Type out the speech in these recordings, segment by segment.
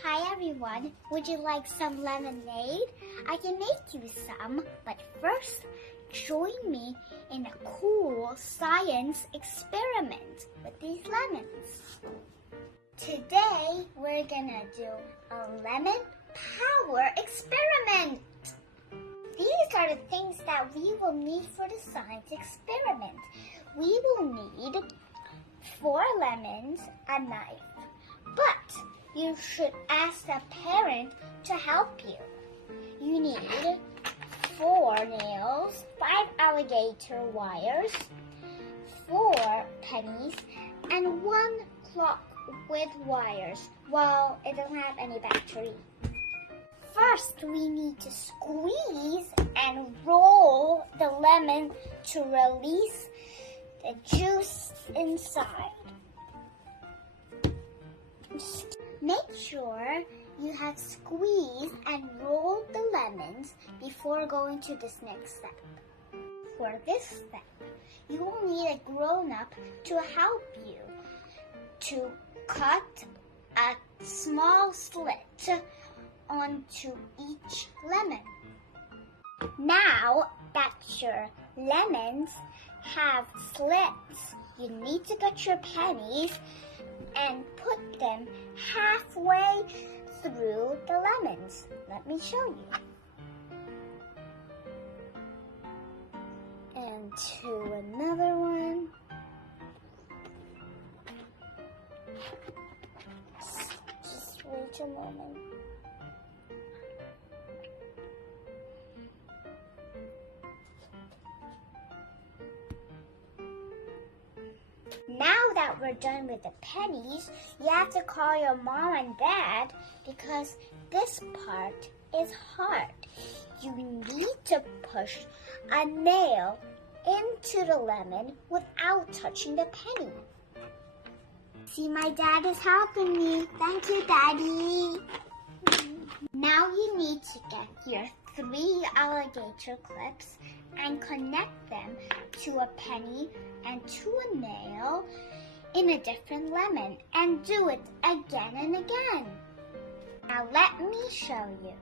Hi everyone, would you like some lemonade? I can make you some, but first, join me in a cool science experiment with these lemons. Today, we're gonna do a lemon power experiment. These are the things that we will need for the science experiment. We will need 4 lemons, a knife, but you should ask a parent to help you. You need 4 nails, 5 alligator wires, 4 pennies, and 1 clock with wires. Well, it doesn't have any battery. First, we need to squeeze and roll the lemon to release the juice inside. Make sure you have squeezed and rolled the lemons before going to this next step. For this step, you will need a grown-up to help you to cut a small slit onto each lemon. Now that your lemons have slits, you need to get your pennies and put them halfway through the lemons. Let me show you. And to another one. Just wait a moment. Now that we're done with the pennies, you have to call your mom and dad because this part is hard. You need to push a nail into the lemon without touching the penny. See, my dad is helping me. Thank you, Daddy. Now you need to get your 3 alligator clips and connect them to a penny and to a nail in a different lemon and do it again and again. Now let me show you.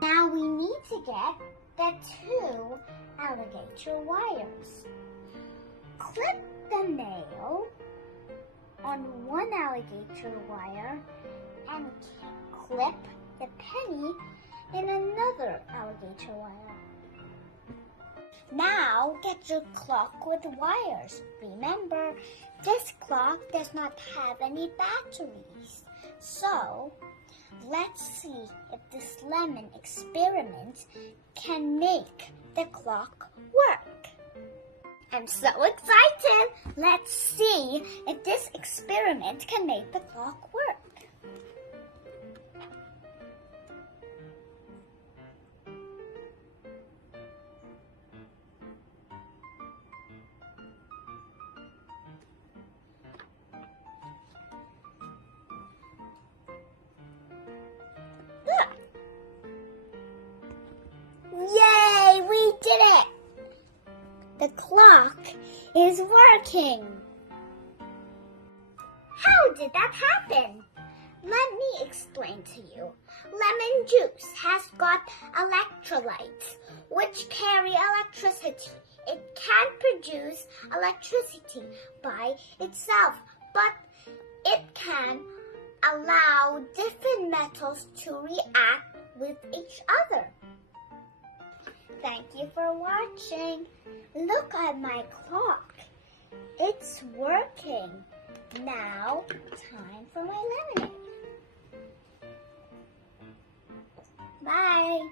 Now we need to get the 2 alligator wires. Clip the nail on 1 alligator wire and clip the penny in another alligator wire. Now get your clock with wires. Remember, this clock does not have any batteries. So, let's see if this lemon experiment can make the clock work. I'm so excited! Let's see if this experiment can make the clock work. Yay, we did it! The clock is working. How did that happen? Let me explain to you. Lemon juice has got electrolytes, which carry electricity. It can't produce electricity by itself, but it can allow different metals to react with each other. Thank you for watching. Look at my clock. It's working. Now, time for my lemonade. Bye.